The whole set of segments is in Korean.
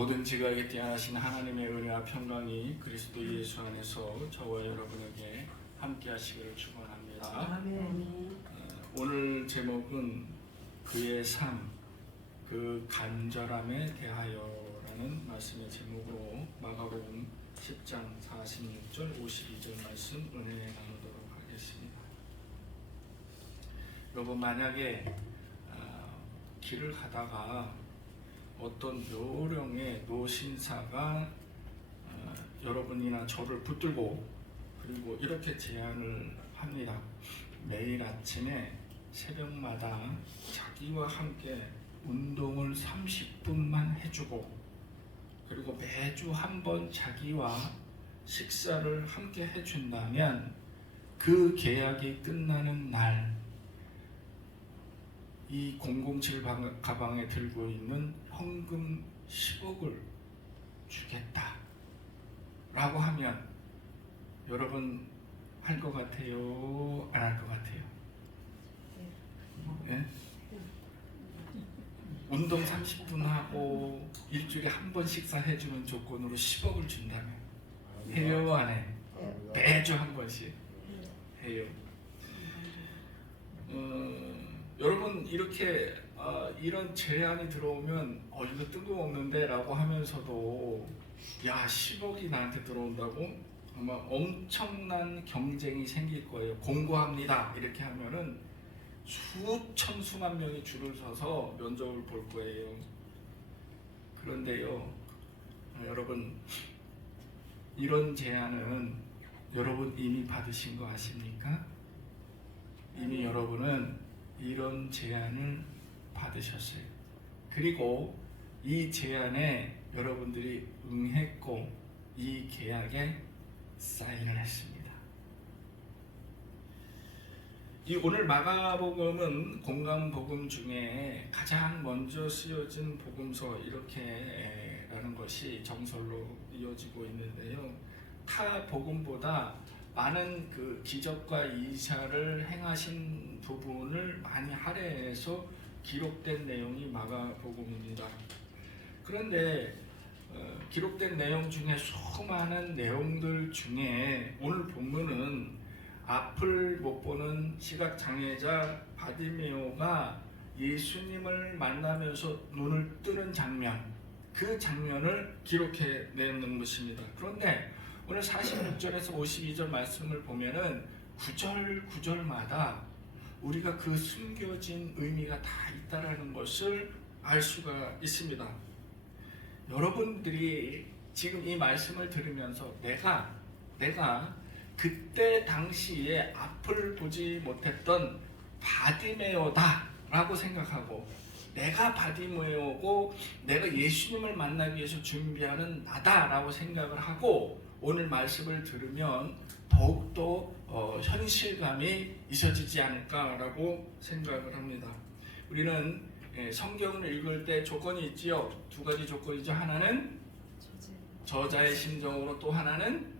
모든 지각에 뛰어나신 하나님의 은혜와 평강이 그리스도 예수 안에서 저와 여러분에게 함께 하시기를 축원합니다. 아멘. 오늘 제목은 그의 삶, 그 간절함에 대하여라는 말씀의 제목으로 마가복음 10장 46절 52절 말씀 은혜 나누도록 하겠습니다. 여러분, 만약에 길을 가다가 어떤 요령의 노신사가 여러분이나 저를 붙들고 그리고 이렇게 제안을 합니다. 매일 아침에 새벽마다 자기와 함께 운동을 30분만 해주고 그리고 매주 한 번 자기와 식사를 함께 해준다면 그 계약이 끝나는 날 이 007 가방에 들고 있는 현금 10억을 주겠다 라고 하면 여러분 할 것 같아요? 안 할 것 같아요? 네? 운동 30분 하고 일주일에 한 번 식사해주는 조건으로 10억을 준다면 해요? 안 해? 매주 한 번씩 해요. 여러분, 이렇게 이런 제안이 들어오면 이거 뜬금없는데 라고 하면서도 야, 10억이 나한테 들어온다고? 아마 엄청난 경쟁이 생길 거예요. 공고합니다 이렇게 하면은 수천 수만 명이 줄을 서서 면접을 볼 거예요. 그런데요, 여러분, 이런 제안은 여러분 이미 받으신 거 아십니까? 이미 여러분은 이런 제안을 받으셨어요. 그리고 이 제안에 여러분들이 응했고 이 계약에 사인을 했습니다. 이 오늘 마가복음은 공강복음 중에 가장 먼저 쓰여진 복음서 이렇게라는 것이 정설로 이어지고 있는데요. 타 복음보다 많은 그 기적과 이사를 행하신 부분을 많이 할애해서 기록된 내용이 마가복음입니다. 그런데 기록된 내용 중에 수많은 내용들 중에 오늘 본문은 앞을 못 보는 시각장애자 바디메오가 예수님을 만나면서 눈을 뜨는 장면, 그 장면을 기록해 내는 것입니다. 그런데 오늘 46절에서 52절 말씀을 보면은 구절마다 우리가 그 숨겨진 의미가 다 있다라는 것을 알 수가 있습니다. 여러분들이 지금 이 말씀을 들으면서 내가 그때 당시에 앞을 보지 못했던 바디메오다 라고 생각하고 내가 바디메오고 내가 예수님을 만나기 위해서 준비하는 나다 라고 생각을 하고 오늘 말씀을 들으면 더욱더 현실감이 있어지지 않을까라고 생각을 합니다. 우리는 성경을 읽을 때 조건이 있지요. 두 가지 조건이죠. 하나는 저자의 심정으로, 또 하나는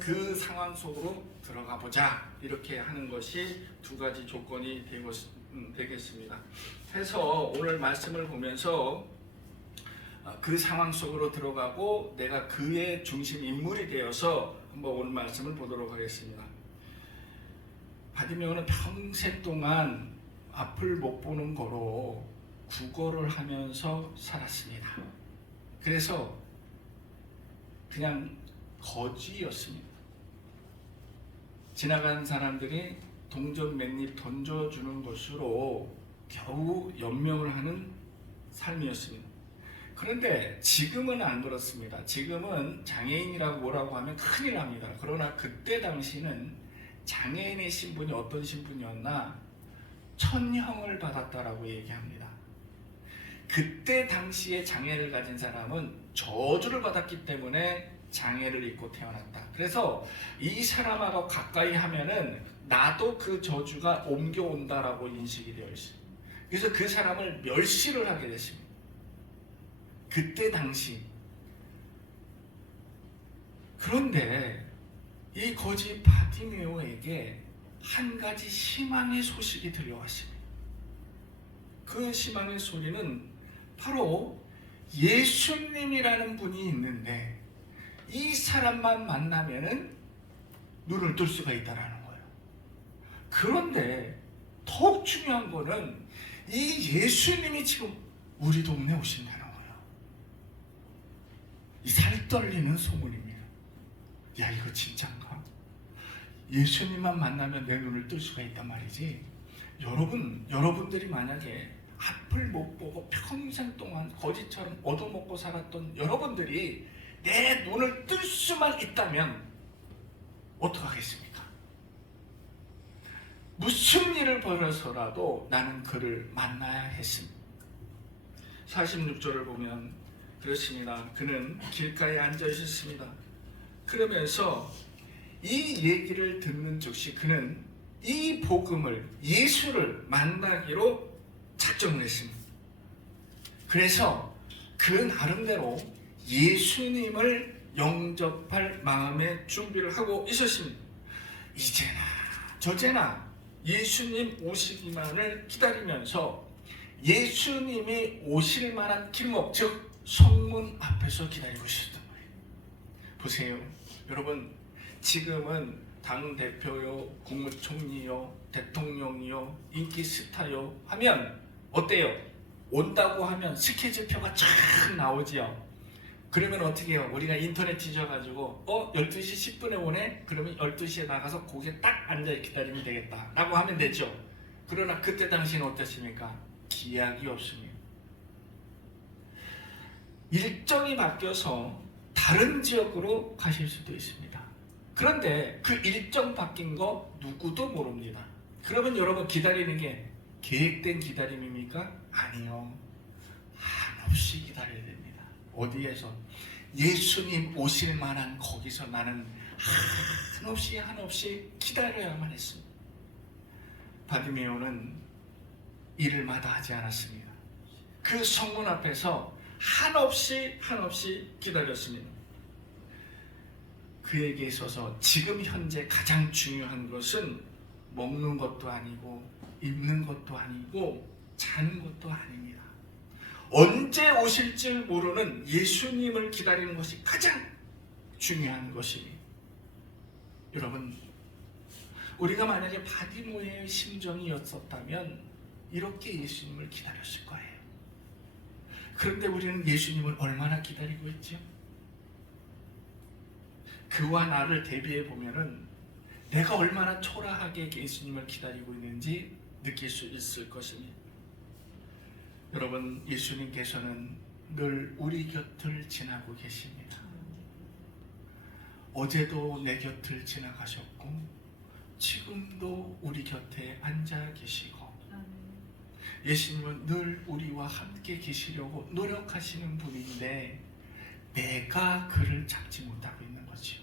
그 상황 속으로 들어가 보자. 이렇게 하는 것이 두 가지 조건이 되겠습니다. 해서 오늘 말씀을 보면서 그 상황 속으로 들어가고 내가 그의 중심 인물이 되어서 한번 오늘 말씀을 보도록 하겠습니다. 바디메오는 평생 동안 앞을 못 보는 거로 구걸을 하면서 살았습니다. 그래서 그냥 거지였습니다. 지나가는 사람들이 동전 맨입 던져주는 것으로 겨우 연명을 하는 삶이었습니다. 그런데 지금은 안 그렇습니다. 지금은 장애인이라고 뭐라고 하면 큰일 납니다. 그러나 그때 당시는 장애인의 신분이 어떤 신분이었나? 천형을 받았다라고 얘기합니다. 그때 당시에 장애를 가진 사람은 저주를 받았기 때문에 장애를 입고 태어났다. 그래서 이 사람하고 가까이 하면은 나도 그 저주가 옮겨온다라고 인식이 되어 있습니다. 그래서 그 사람을 멸시를 하게 됐습니다. 그때 당시. 그런데 이 거지 바디메오에게 한 가지 희망의 소식이 들려왔습니다. 그 희망의 소리는 바로 예수님이라는 분이 있는데 이 사람만 만나면은 눈을 뜰 수가 있다라는 거예요. 그런데 더욱 중요한 거는 이 예수님이 지금 우리 동네에 오신다는 거예요. 이 살 떨리는 소문입니다. 야, 이거 진짜인가? 예수님만 만나면 내 눈을 뜰 수가 있단 말이지. 여러분들이 만약에 앞을 못 보고 평생 동안 거지처럼 얻어먹고 살았던 여러분들이 내 눈을 뜰 수만 있다면 어떡하겠습니까? 무슨 일을 벌여서라도 나는 그를 만나야 했습니다. 46절을 보면 그렇습니다. 그는 길가에 앉아 있었습니다. 그러면서 이 얘기를 듣는 즉시 그는 이 복음을, 예수를 만나기로 작정을 했습니다. 그래서 그 나름대로 예수님을 영접할 마음의 준비를 하고 있었습니다. 이제나 저제나 예수님 오시기만을 기다리면서 예수님이 오실 만한 길목, 즉 성문 앞에서 기다리고 있었던 거예요. 보세요, 여러분, 지금은 당대표요, 국무총리요, 대통령이요, 인기 스타요 하면 어때요? 온다고 하면 스케줄표가 쫙 나오지요. 그러면 어떻게 해요? 우리가 인터넷 뒤져가지고 12시 10분에 오네? 그러면 12시에 나가서 거기에 딱 앉아 기다리면 되겠다 라고 하면 되죠. 그러나 그때 당시는 어떻습니까? 기약이 없습니다. 일정이 바뀌어서 다른 지역으로 가실 수도 있습니다. 그런데 그 일정 바뀐 거 누구도 모릅니다. 그러면 여러분 기다리는 게 계획된 기다림입니까? 아니요. 한없이 기다려야 됩니다. 어디에서? 예수님 오실 만한 거기서 나는 한없이 기다려야만 했습니다. 바디메오는 일을 마다하지 않았습니다. 그 성문 앞에서 한없이 기다렸습니다. 그에게 있어서 지금 현재 가장 중요한 것은 먹는 것도 아니고 입는 것도 아니고 자는 것도 아닙니다. 언제 오실지 모르는 예수님을 기다리는 것이 가장 중요한 것입니다. 여러분, 우리가 만약에 바디모의 심정이었었다면 이렇게 예수님을 기다렸을 거예요. 그런데 우리는 예수님을 얼마나 기다리고 있죠? 그와 나를 대비해 보면은 내가 얼마나 초라하게 예수님을 기다리고 있는지 느낄 수 있을 것입니다. 여러분, 예수님께서는 늘 우리 곁을 지나고 계십니다. 어제도 내 곁을 지나가셨고 지금도 우리 곁에 앉아 계시고 예수님은 늘 우리와 함께 계시려고 노력하시는 분인데 내가 그를 잡지 못하고 있는 거죠.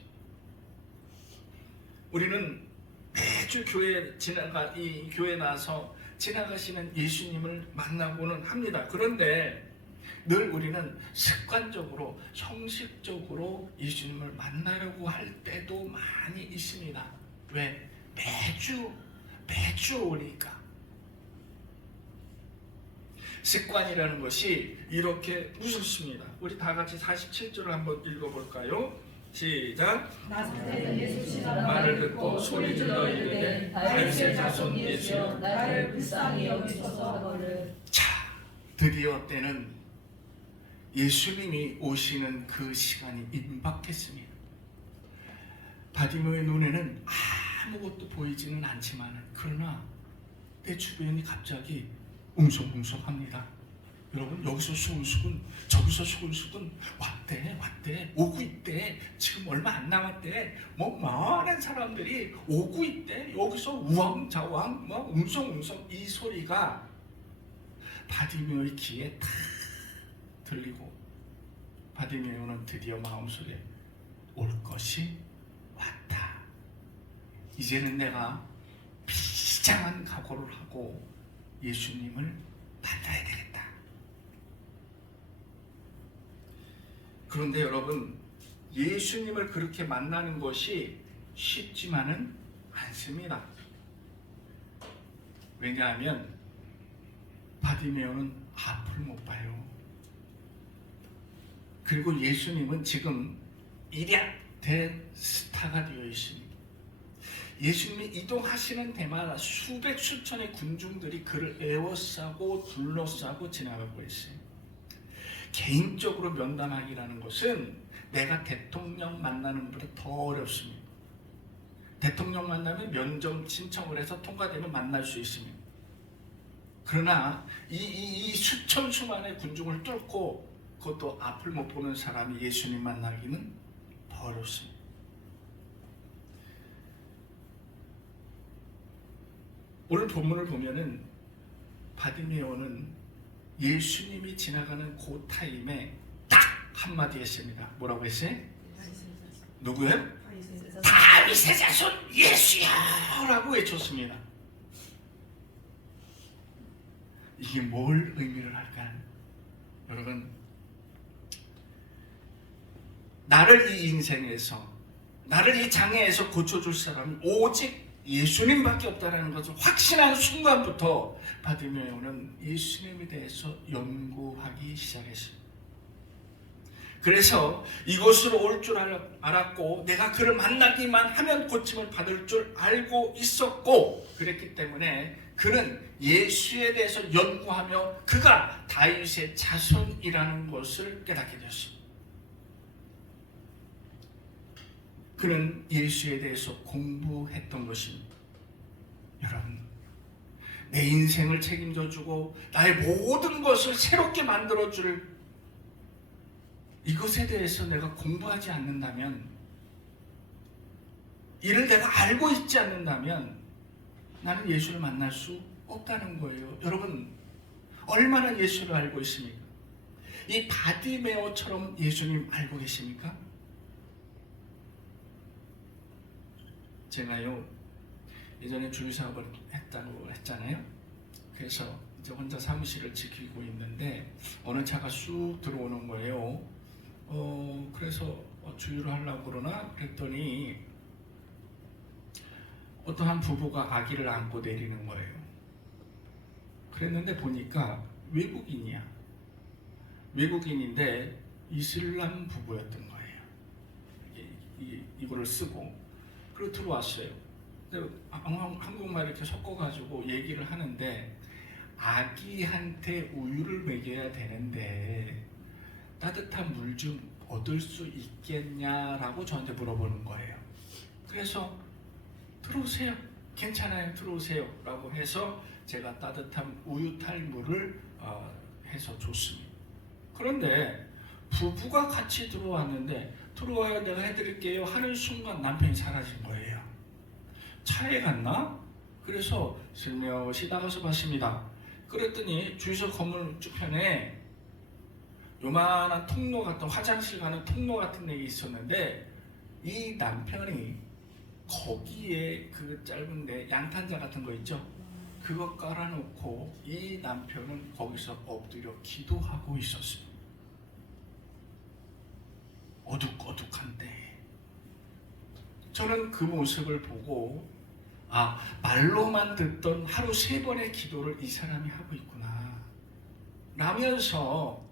우리는 매주 이 교회 나와서 지나가시는 예수님을 만나고는 합니다. 그런데 늘 우리는 습관적으로, 형식적으로 예수님을 만나려고 할 때도 많이 있습니다. 왜? 매주 오니까. 습관이라는 것이 이렇게 무섭습니다. 우리 다 같이 47절을 한번 읽어볼까요? 시작. 말을 듣고 소리 질러 이르되 다윗의 자손 예수여 나를 불쌍히 여기소서 하거늘. 자, 드디어 때는 예수님이 오시는 그 시간이 임박했습니다. 바디메오의 눈에는 아무것도 보이지는 않지만 그러나 내 주변이 갑자기 웅성웅성합니다. 여러분, 여기서 수근수근 저기서 수근수근 왔대 오고 있대, 지금 얼마 안 남았대, 많은 사람들이 오고 있대, 여기서 우왕좌왕 웅성웅성 이 소리가 바디메오의 귀에 다 들리고 바디메오는 드디어 마음속에 올 것이 왔다. 이제는 내가 비장한 각오를 하고 예수님을 만나야 되겠다. 그런데 여러분, 예수님을 그렇게 만나는 것이 쉽지만은 않습니다. 왜냐하면 바디메오는 앞을 못 봐요. 그리고 예수님은 지금 일약된 스타가 되어 있습니다. 예수님이 이동하시는 데마다 수백 수천의 군중들이 그를 에워싸고 둘러싸고 지나가고 있어요. 개인적으로 면담하기라는 것은 내가 대통령 만나는 것보다 더 어렵습니다. 대통령 만나면 면접 신청을 해서 통과되면 만날 수 있습니다. 그러나 이 수천 수만의 군중을 뚫고 그것도 앞을 못 보는 사람이 예수님 만나기는 더 어렵습니다. 오늘 본문을 보면은 바디메오는 예수님이 지나가는 그 타임에 딱 한마디 했습니다. 뭐라고 했어요? 누구요? 다윗의 자손 예수야! 라고 외쳤습니다. 이게 뭘 의미를 할까요? 여러분, 나를 이 인생에서, 나를 이 장애에서 고쳐줄 사람이 오직 예수님밖에 없다는 것을 확신한 순간부터 바디메오는 예수님에 대해서 연구하기 시작했습니다. 그래서 이곳으로 올 줄 알았고 내가 그를 만나기만 하면 고침을 받을 줄 알고 있었고, 그랬기 때문에 그는 예수에 대해서 연구하며 그가 다윗의 자손이라는 것을 깨닫게 되었습니다. 그는 예수에 대해서 공부했던 것입니다. 여러분, 내 인생을 책임져주고 나의 모든 것을 새롭게 만들어줄 이것에 대해서 내가 공부하지 않는다면, 이를 내가 알고 있지 않는다면 나는 예수를 만날 수 없다는 거예요. 여러분, 얼마나 예수를 알고 있습니까? 이 바디메오처럼 예수님 알고 계십니까? 제가요, 예전에 주유사업을 했다고 했잖아요. 그래서 이제 혼자 사무실을 지키고 있는데 어느 차가 쑥 들어오는 거예요. 그래서 주유를 하려고 그러나 그랬더니 어떠한 부부가 아기를 안고 내리는 거예요. 그랬는데 보니까 외국인이야. 외국인인데 이슬람 부부였던 거예요. 이거를 쓰고 그리고 들어왔어요. 한국말 이렇게 섞어가지고 얘기를 하는데, 아기한테 우유를 먹여야 되는데 따뜻한 물 좀 얻을 수 있겠냐라고 저한테 물어보는 거예요. 그래서 들어오세요, 괜찮아요, 들어오세요 라고 해서 제가 따뜻한 우유 탈물을 해서 줬습니다. 그런데 부부가 같이 들어왔는데 들어와요, 내가 해드릴게요 하는 순간 남편이 사라진 거예요. 차에 갔나? 그래서 슬며시 나가서 봤습니다. 그랬더니 주유소 건물 우측편에 요만한 통로 같은, 화장실 가는 통로 같은 데 있었는데 이 남편이 거기에 그 짧은데 양탄자 같은 거 있죠? 그거 깔아놓고 이 남편은 거기서 엎드려 기도하고 있었습니다. 어둑어둑한데 저는 그 모습을 보고 말로만 듣던 하루 3번의 기도를 이 사람이 하고 있구나 라면서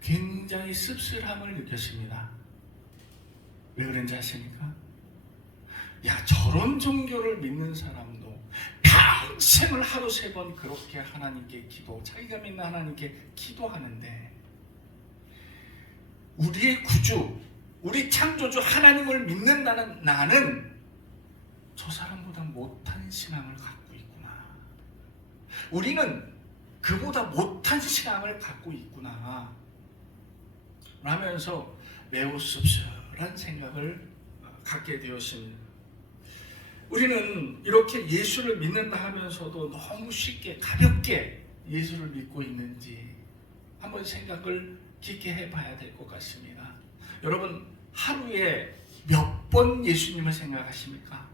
굉장히 씁쓸함을 느꼈습니다. 왜 그런지 아십니까? 저런 종교를 믿는 사람도 평생을 하루 3번 그렇게 하나님께 자기가 믿는 하나님께 기도하는데, 우리의 구주, 우리 창조주 하나님을 믿는다는 나는 저 사람보다 못한 신앙을 갖고 있구나, 우리는 그보다 못한 신앙을 갖고 있구나 라면서 매우 씁쓸한 생각을 갖게 되었습니다. 우리는 이렇게 예수를 믿는다 하면서도 너무 쉽게 가볍게 예수를 믿고 있는지 한번 생각을 깊게 해봐야 될 것 같습니다. 여러분, 하루에 몇 번 예수님을 생각하십니까?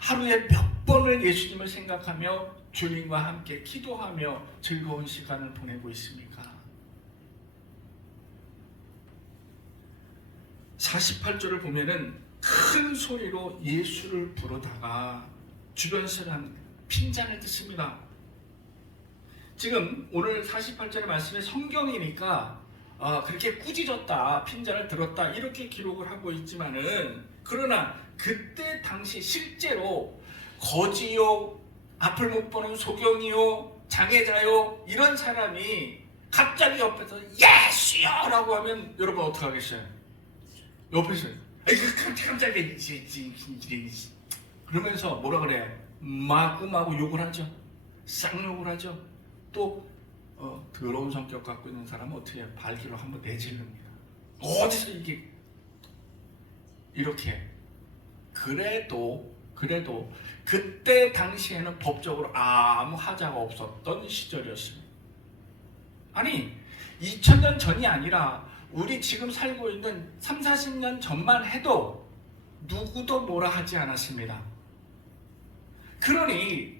하루에 몇 번을 예수님을 생각하며 주님과 함께 기도하며 즐거운 시간을 보내고 있습니까? 48절을 보면은 큰 소리로 예수를 부르다가 주변 사람 핀잔을 듣습니다. 지금 오늘 48절의 말씀이 성경이니까 그렇게 꾸짖었다, 핀잔을 들었다 이렇게 기록을 하고 있지만은 그러나 그때 당시 실제로 거지요, 앞을 못 보는 소경이요, 장애자요 이런 사람이 갑자기 옆에서 예수요라고 하면 여러분 어떻게 하겠어요? 옆에서 깜짝이야 그러면서 뭐라 그래? 마구마구 욕을 하죠. 쌍욕을 하죠. 또 더러운 성격 갖고 있는 사람은 어떻게 해요? 발기로 한번 내질릅니다. 어디서 이게 이렇게 그래도 그때 당시에는 법적으로 아무 하자가 없었던 시절이었습니다. 아니 2000년 전이 아니라 우리 지금 살고 있는 3, 40년 전만 해도 누구도 뭐라 하지 않았습니다. 그러니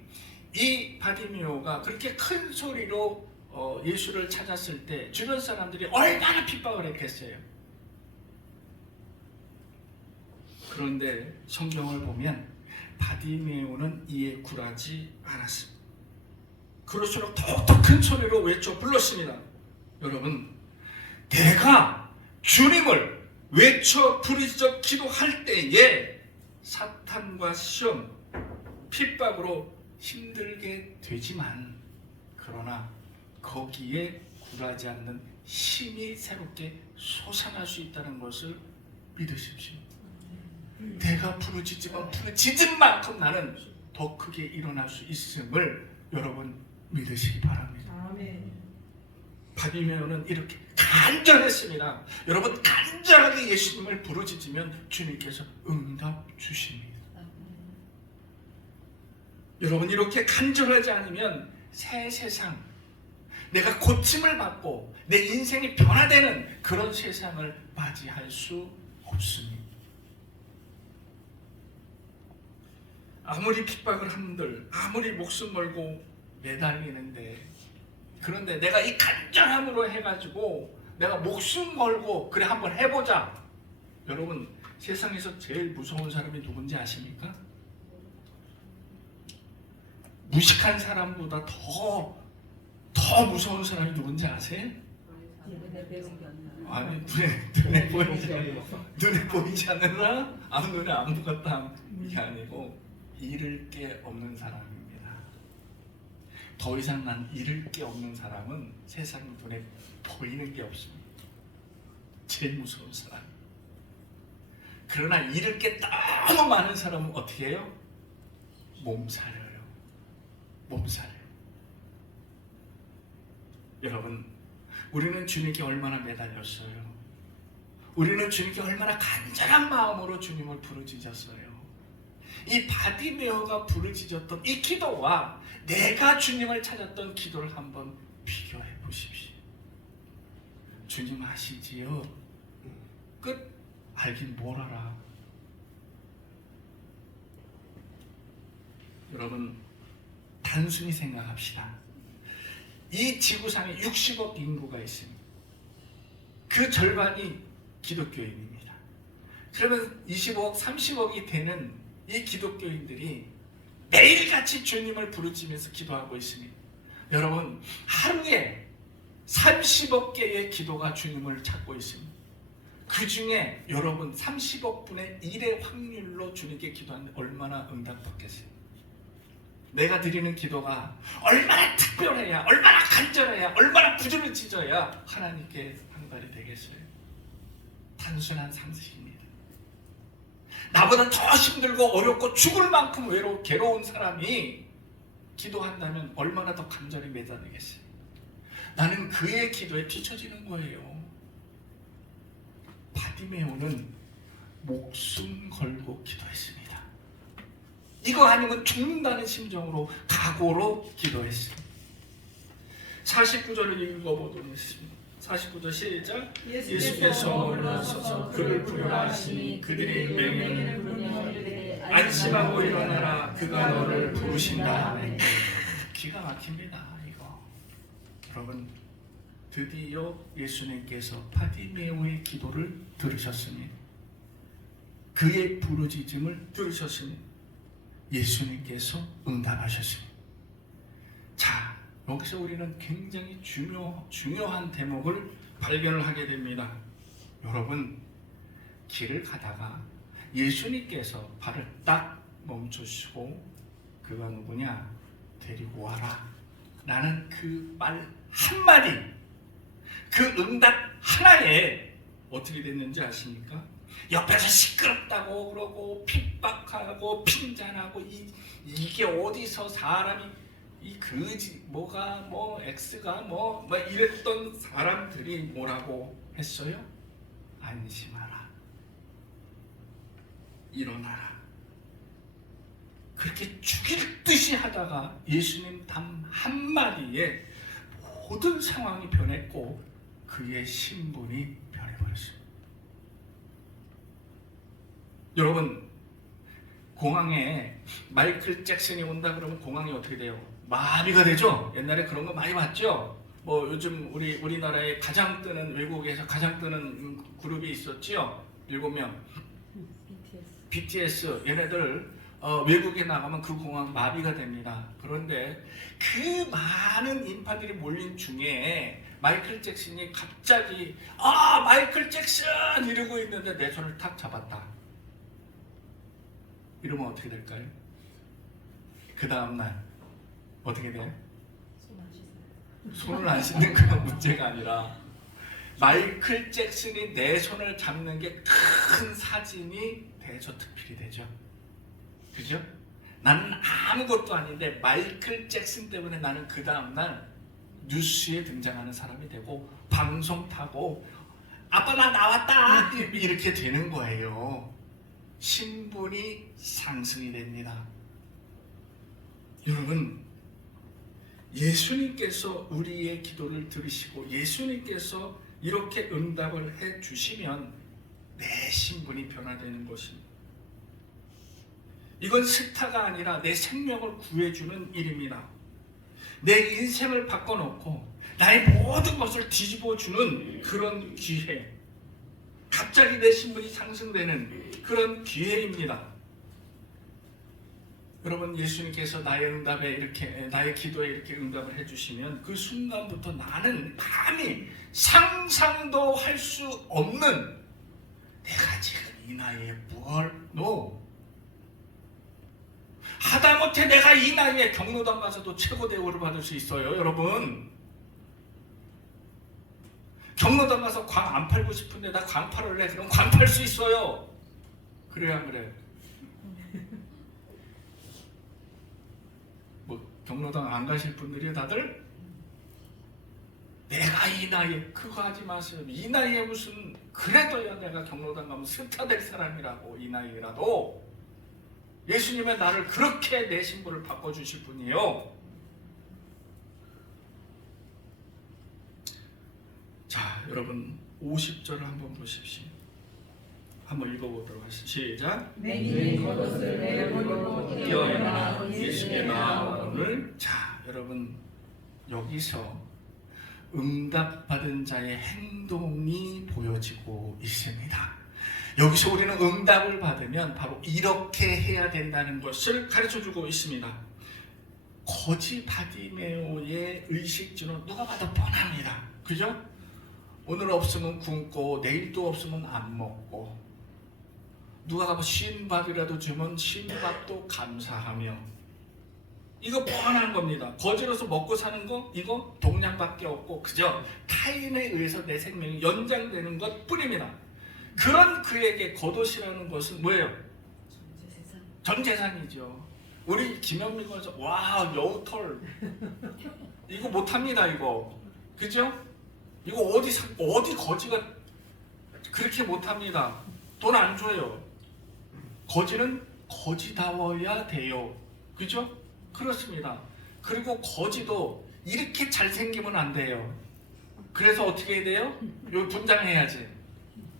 이 바디메오가 그렇게 큰 소리로 예수를 찾았을 때 주변 사람들이 얼마나 핍박을 했겠어요. 그런데 성경을 보면 바디메오는 이에 굴하지 않았습니다. 그럴수록 더욱더 큰 소리로 외쳐 불렀습니다. 여러분, 내가 주님을 외쳐 부르짖어 기도할 때에 사탄과 시험, 핍박으로 힘들게 되지만 그러나 거기에 굴하지 않는 힘이 새롭게 솟아날 수 있다는 것을 믿으십시오. 내가 부르짖지만 부르짖은 만큼 나는 더 크게 일어날 수 있음을 여러분 믿으시기 바랍니다. 아멘. 바디메오는 이렇게 간절했습니다. 여러분 간절하게 예수님을 부르짖으면 주님께서 응답 주십니다. 여러분 이렇게 간절하지 않으면 새 세상, 내가 고침을 받고 내 인생이 변화되는 그런 세상을 맞이할 수 없습니다. 아무리 핍박을 한들 아무리 목숨 걸고 매달리는데 그런데 내가 이 간절함으로 해가지고 내가 목숨 걸고 그래 한번 해보자. 여러분 세상에서 제일 무서운 사람이 누군지 아십니까? 무식한 사람보다 더 무서운 사람이 누군지 아세요? 아니 눈에 보이지 않느라 아무 눈에 아무것도 이게 아니고 잃을 게 없는 사람입니다. 더 이상 난 잃을 게 없는 사람은 세상 눈에 보이는 게 없습니다. 제일 무서운 사람. 그러나 잃을 게 너무 많은 사람은 어떻게 해요? 몸살려요. 몸살려요. 여러분, 우리는 주님께 얼마나 매달렸어요. 우리는 주님께 얼마나 간절한 마음으로 주님을 부르짖었어요. 이 바디메오가 부르짖었던 이 기도와 내가 주님을 찾았던 기도를 한번 비교해 보십시오. 주님 아시지요? 끝 알긴 뭘 알아. 여러분 단순히 생각합시다. 이 지구상에 60억 인구가 있습니다. 그 절반이 기독교인입니다. 그러면 25억, 30억이 되는 이 기독교인들이 매일같이 주님을 부르짖으면서 기도하고 있습니다. 여러분 하루에 30억 개의 기도가 주님을 찾고 있습니다. 그 중에 여러분 30억 분의 1의 확률로 주님께 기도하는데 얼마나 응답받겠어요? 내가 드리는 기도가 얼마나 특별해야, 얼마나 간절해야, 얼마나 부르짖어야 하나님께 상달이 되겠어요? 단순한 상식입니다. 나보다 더 힘들고 어렵고 죽을 만큼 괴로운 사람이 기도한다면 얼마나 더 간절히 매달리겠어요? 나는 그의 기도에 뒤처지는 거예요. 바디메오는 목숨 걸고 기도했습니다. 이거 아니면 죽는다는 심정으로 각오로 기도했습니다. 49절을 읽어보도록 하겠습니다. 49절 시작. 예수께서 올라서서 그를 부르라 하시니 그들이 명령을 부르며 안심하고 일어나라 그가 너를 부르신다. 기가 막힙니다. 이거 여러분 드디어 예수님께서 바디메오의 기도를 들으셨습니다. 그의 부르짖음을 들으셨습니다. 예수님께서 응답하셨습니다. 자, 여기서 우리는 굉장히 중요한 대목을 발견을 하게 됩니다. 여러분, 길을 가다가 예수님께서 발을 딱 멈추시고 그가 누구냐? 데리고 와라 라는 그 말 한마디, 그 응답 하나에 어떻게 됐는지 아십니까? 옆에서 시끄럽다고 그러고 핍박하고 핀잔하고 이게 어디서 사람이 이 그지 뭐가 뭐 X가 뭐 이랬던 사람들이 뭐라고 했어요? 안심하라, 일어나라. 그렇게 죽일 듯이 하다가 예수님 단 한마디에 모든 상황이 변했고 그의 신분이 변해버렸습니다. 여러분, 공항에 마이클 잭슨이 온다 그러면 공항이 어떻게 돼요? 마비가 되죠? 옛날에 그런 거 많이 봤죠? 뭐 요즘 우리나라에 가장 뜨는, 외국에서 가장 뜨는 그룹이 있었지요? 7명. BTS. 얘네들 외국에 나가면 그 공항 마비가 됩니다. 그런데 그 많은 인파들이 몰린 중에 마이클 잭슨이 갑자기 마이클 잭슨 이러고 있는데 내 손을 탁 잡았다. 이러면 어떻게 될까요? 그 다음날 어떻게 돼요? 손을 안 씻는 건 문제가 아니라 마이클 잭슨이 내 손을 잡는 게 큰 사진이 대저특필이 되죠. 그죠? 나는 아무것도 아닌데 마이클 잭슨 때문에 나는 그 다음날 뉴스에 등장하는 사람이 되고 방송 타고 아빠 나 나왔다 이렇게 되는 거예요. 신분이 상승이 됩니다. 여러분, 예수님께서 우리의 기도를 들으시고 예수님께서 이렇게 응답을 해 주시면 내 신분이 변화되는 것입니다. 이건 스타가 아니라 내 생명을 구해주는 일입니다. 내 인생을 바꿔놓고 나의 모든 것을 뒤집어주는 그런 기회, 갑자기 내 신분이 상승되는 그런 기회입니다. 여러분, 예수님께서 나의 기도에 이렇게 응답을 해주시면 그 순간부터 나는 감히 상상도 할 수 없는, 내가 지금 이 나이에 하다못해 내가 이 나이에 경로당 가서도 최고 대우를 받을 수 있어요. 여러분, 경로당 가서 광 안 팔고 싶은데 나 광 팔을래? 그럼 광 팔 수 있어요. 그래야 안 그래? 경로당 안 가실 분들이 다들 내가 이 나이에 그거 하지 마세요. 이 나이에 무슨, 그래도야 내가 경로당 가면 스타 될 사람이라고. 이 나이라도 예수님의 나를 그렇게 내 신분을 바꿔주실 분이에요. 자, 여러분 50절을 한번 보십시오. 한번 읽어보도록 하시죠. 시작. 내게 겉옷을 내려버리고 뛰어나 예수의 나오늘. 자, 여러분, 여기서 응답받은 자의 행동이 보여지고 있습니다. 여기서 우리는 응답을 받으면 바로 이렇게 해야 된다는 것을 가르쳐주고 있습니다. 거지 바디메오의 의식주는 누가 봐도 뻔합니다. 그죠? 오늘 없으면 굶고 내일도 없으면 안 먹고, 누가 가면 쉰밥이라도 주면 쉰밥도 감사하며, 이거 뻔한 겁니다. 거지로서 먹고 사는 거 이거 동량밖에 없고, 그죠? 타인에 의해서 내 생명이 연장되는 것 뿐입니다. 그런 그에게 겉옷이라는 것은 뭐예요? 전 재산이죠. 우리 김현미가 와서 와 여우털 이거 못합니다. 이거 그죠? 이거 어디 거지가 그렇게 못합니다. 돈 안 줘요. 거지는 거지다워야 돼요. 그죠? 그렇습니다. 그리고 거지도 이렇게 잘생기면 안 돼요. 그래서 어떻게 해야 돼요? 여기 분장해야지.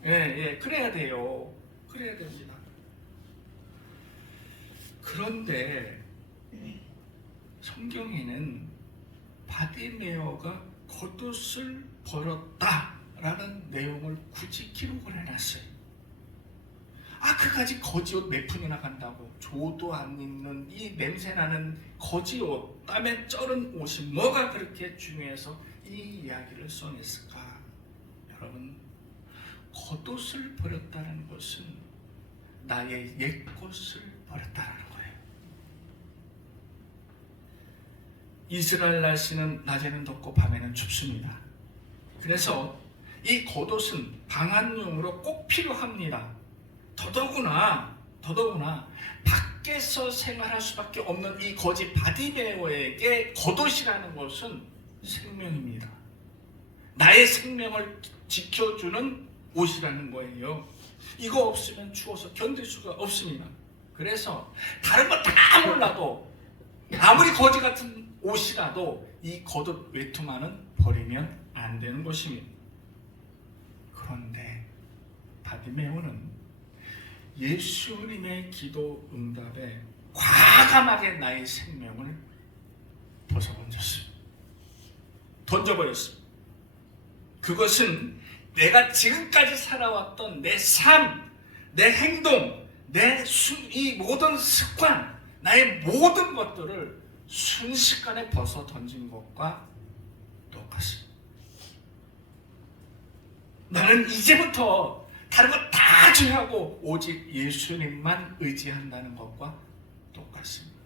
그래야 돼요. 그래야 됩니다. 그런데 성경에는 바디메오가 겉옷을 벌었다라는 내용을 굳이 기록을 해놨어요. 그까지 거지 옷 몇 푼이나 간다고 조도 안 입는 이 냄새나는 거지 옷, 땀에 쩔은 옷이 뭐가 그렇게 중요해서 이 이야기를 써냈을까? 여러분, 겉옷을 버렸다는 것은 나의 옛것을 버렸다는 거예요. 이스라엘 날씨는 낮에는 덥고 밤에는 춥습니다. 그래서 이 겉옷은 방한용으로 꼭 필요합니다. 더더구나 밖에서 생활할 수밖에 없는 이 거지 바디메오에게 겉옷이라는 것은 생명입니다. 나의 생명을 지켜주는 옷이라는 거예요. 이거 없으면 추워서 견딜 수가 없습니다. 그래서 다른 거 다 몰라도 아무리 거지 같은 옷이라도 이 겉옷 외투만은 버리면 안 되는 것입니다. 그런데 바디메오는 예수님의 기도 응답에 과감하게 나의 생명을 던져버렸습니다. 그것은 내가 지금까지 살아왔던 내 삶, 내 행동, 이 모든 습관, 나의 모든 것들을 순식간에 벗어 던진 것과 똑같습니다. 나는 이제부터 다른 거 다 제하고 오직 예수님만 의지한다는 것과 똑같습니다.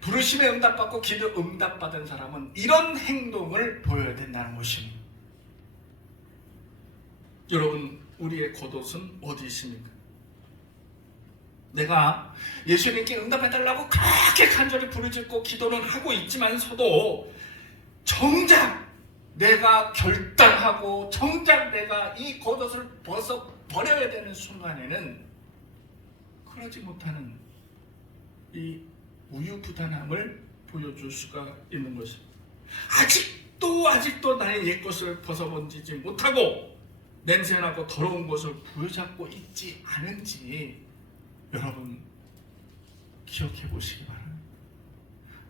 부르심에 응답받고 기도 응답받은 사람은 이런 행동을 보여야 된다는 것입니다. 여러분, 우리의 겉옷은 어디 있습니까? 내가 예수님께 응답해달라고 그렇게 간절히 부르짖고 기도는 하고 있지만서도 정작 내가 결단하고 정작 내가 이 겉옷을 벗어 버려야 되는 순간에는 그러지 못하는 이 우유부단함을 보여줄 수가 있는 것입니다. 아직도 나의 옛것을 벗어던지지 못하고 냄새나고 더러운 것을 부여잡고 있지 않은지 여러분 기억해 보시기 바랍니다.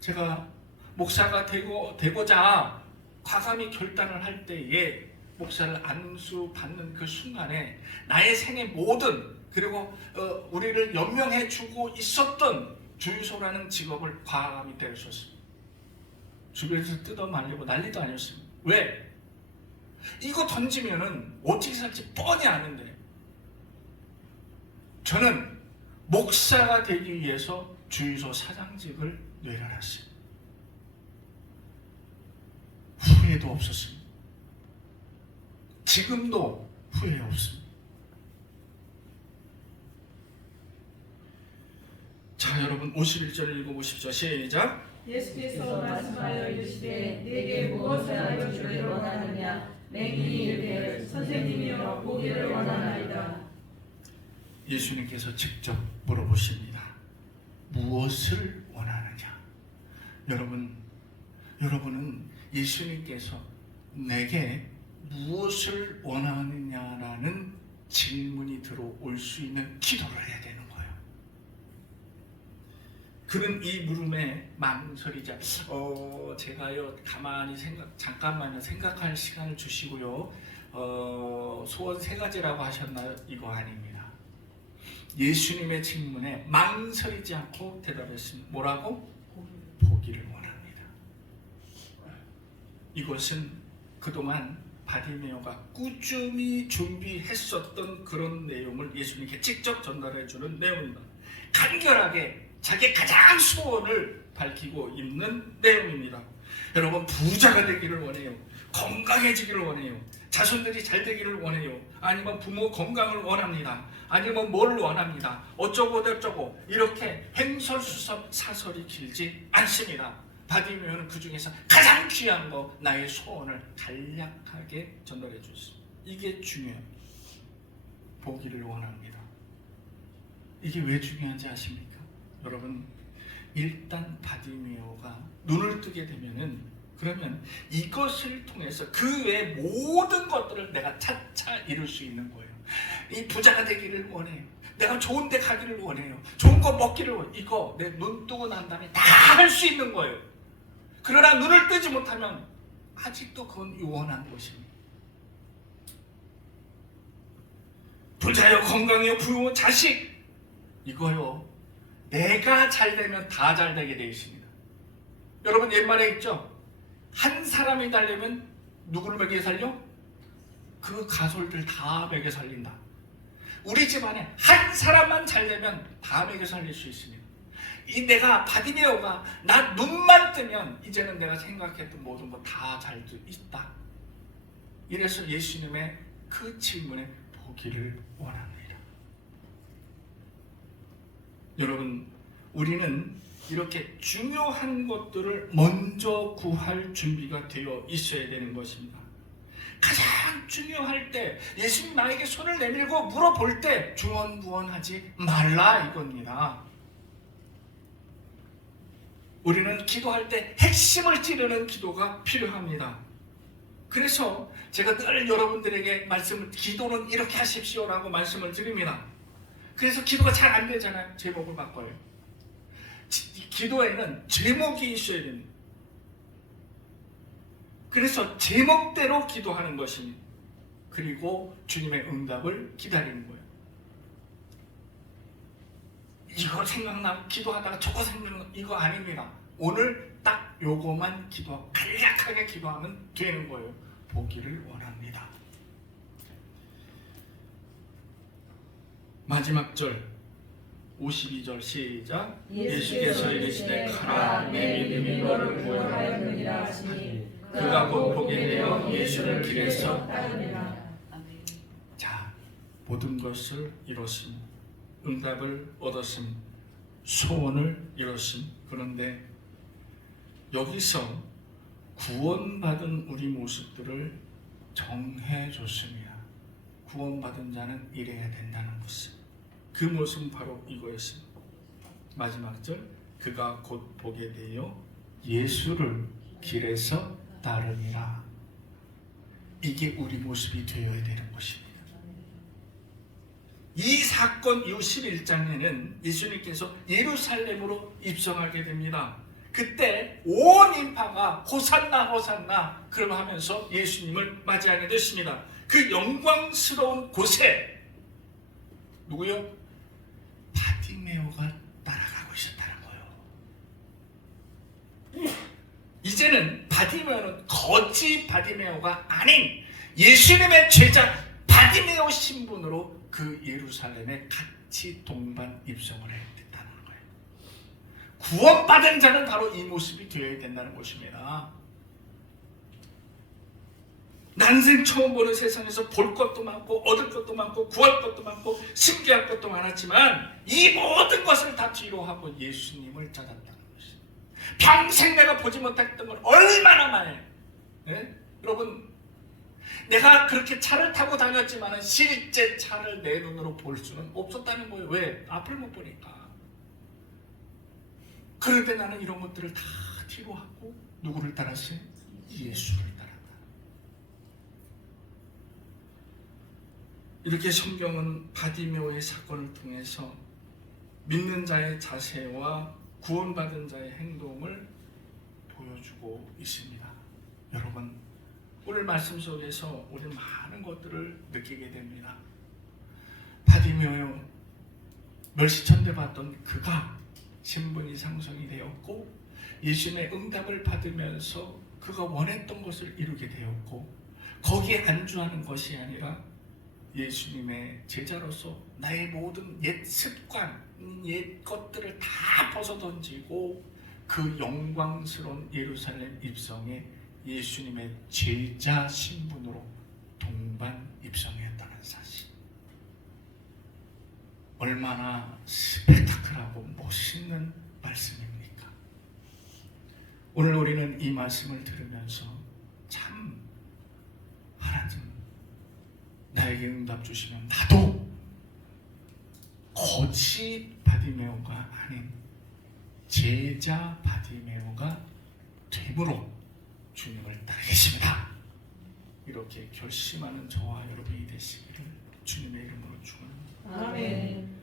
제가 목사가 되고자 과감히 결단을 할 때에 목사를 안수받는 그 순간에 나의 생의 모든 그리고 우리를 연명해 주고 있었던 주유소라는 직업을 과감히 때려쳤습니다. 주변에서 뜯어 말리고 난리도 아니었습니다. 왜? 이거 던지면은 어떻게 살지 뻔히 아는데 저는 목사가 되기 위해서 주유소 사장직을 내려놨습니다. 후회도 없었습니다. 지금도 후회 없습니다. 자, 여러분 51절을 읽어보십시오. 시작. 예수께서 말씀하여 이르시되 내게 무엇을 알려주기를 원하느냐? 맹인이 이르되 선생님이여 보기를 원하나이다. 예수님께서 직접 물어보십니다. 무엇을 원하느냐? 여러분은 예수님께서 내게 무엇을 원하느냐라는 질문이 들어올 수 있는 기도를 해야 되는 거예요. 그는 이 물음에 망설이자 제가요 가만히 잠깐만요 생각할 시간을 주시고요. 소원 3가지라고 하셨나요? 이거 아닙니다. 예수님의 질문에 망설이지 않고 대답했습니다. 뭐라고? 보기를 원합니다. 이것은 그동안 바디메오가 꾸준히 준비했었던 그런 내용을 예수님께 직접 전달해주는 내용입니다. 간결하게 자기의 가장 소원을 밝히고 있는 내용입니다. 여러분, 부자가 되기를 원해요. 건강해지기를 원해요. 자손들이 잘 되기를 원해요. 아니면 부모 건강을 원합니다. 아니면 뭘 원합니다. 어쩌고 저쩌고 이렇게 횡설수설 사설이 길지 않습니다. 바디메오는 그 중에서 가장 귀한 거 나의 소원을 간략하게 전달해 줬습니다. 이게 중요합니다. 보기를 원합니다. 이게 왜 중요한지 아십니까? 여러분, 일단 바디메오가 눈을 뜨게 되면은 그러면 이것을 통해서 그 외 모든 것들을 내가 차차 이룰 수 있는 거예요. 이 부자가 되기를 원해요. 내가 좋은 데 가기를 원해요. 좋은 거 먹기를 원해요. 이거 내 눈 뜨고 난 다음에 다 할 수 있는 거예요. 그러나 눈을 뜨지 못하면 아직도 그건 요원한 것입니다. 부자요, 건강해요, 부유요, 자식, 이거요, 내가 잘 되면 다 잘 되게 되어 있습니다. 여러분 옛말에 있죠? 한 사람이 달려면 누구를 먹여 살려? 그 가솔들 다 먹여 살린다. 우리 집안에 한 사람만 잘 되면 다 먹여 살릴 수 있습니다. 이 내가 바디메오가 나 눈만 뜨면 이제는 내가 생각했던 모든 거 다 잘 돼 있다. 이래서 예수님의 그 질문에 보기를 원합니다. 여러분, 우리는 이렇게 중요한 것들을 먼저 구할 준비가 되어 있어야 되는 것입니다. 가장 중요할 때 예수님 나에게 손을 내밀고 물어볼 때 중언부언하지 말라 이겁니다. 우리는 기도할 때 핵심을 찌르는 기도가 필요합니다. 그래서 제가 늘 여러분들에게 기도는 이렇게 하십시오라고 말씀을 드립니다. 그래서 기도가 잘 안 되잖아요. 제목을 바꿔요. 기도에는 제목이 있어야 됩니다. 그래서 제목대로 기도하는 것입니다. 그리고 주님의 응답을 기다리는 거예요. 이거 생각나고 기도하다가 저거 생각나고 이거 아닙니다. 오늘 딱 요거만 간략하게 기도하면 되는 거예요. 보기를 원합니다. 마지막 절 52절 시작. 예수께서 이르시되 가라, 내 믿음이 너를 구원하였느니라 하시니 그가 곧 보게 되어 예수를 길에서 따르니라. 자, 모든 것을 이뤘음, 응답을 얻었음, 소원을 이뤘음. 그런데 여기서 구원받은 우리 모습들을 정해줬습니다. 구원받은 자는 이래야 된다는 것을. 그 모습은 바로 이거였습니다. 마지막 절, 그가 곧 보게 되어 예수를 길에서 따르니라. 이게 우리 모습이 되어야 되는 것입니다. 이 사건 이후 11장에는 예수님께서 예루살렘으로 입성하게 됩니다. 그때 온 인파가 호산나 호산나 그러면서 예수님을 맞이하게 됐습니다. 그 영광스러운 곳에 누구요? 바디메오가 따라가고 있었다는 거예요. 이제는 바디메오는 거지 바디메오가 아닌 예수님의 제자 바디메오 신분으로 그 예루살렘에 같이 동반 입성을 했다는 거예요. 구원받은 자는 바로 이 모습이 되어야 된다는 것입니다. 난생 처음 보는 세상에서 볼 것도 많고 얻을 것도 많고 구할 것도 많고 신기할 것도 많았지만 이 모든 것을 다 뒤로 하고 예수님을 찾았다는 것입니다. 평생 내가 보지 못했던 걸 얼마나 많아요. 네? 여러분, 내가 그렇게 차를 타고 다녔지만 실제 차를 내 눈으로 볼 수는 없었다는 거예요. 왜? 앞을 못 보니까. 그런데 나는 이런 것들을 다 뒤로 하고 누구를 따랐어요? 예수를 따랐다. 이렇게 성경은 바디메오의 사건을 통해서 믿는 자의 자세와 구원받은 자의 행동을 보여주고 있습니다. 여러분, 오늘 말씀 속에서 우리는 많은 것들을 느끼게 됩니다. 바디메오, 멸시천대 받던 그가 신분이 상승이 되었고 예수님의 응답을 받으면서 그가 원했던 것을 이루게 되었고 거기에 안주하는 것이 아니라 예수님의 제자로서 나의 모든 옛 습관, 옛 것들을 다 벗어던지고 그 영광스러운 예루살렘 입성에 예수님의 제자 신분으로 동반 입성했다는 사실. 얼마나 스펙타클하고 멋있는 말씀입니까? 오늘 우리는 이 말씀을 들으면서 참 하나님 나에게 응답 주시면 나도 거지 바디메오가 아닌 제자 바디메오가 됨으로 주님을 따르겠습니다. 이렇게 결심하는 저와 여러분이 되시기를 주님의 이름으로 축원합니다. 아멘.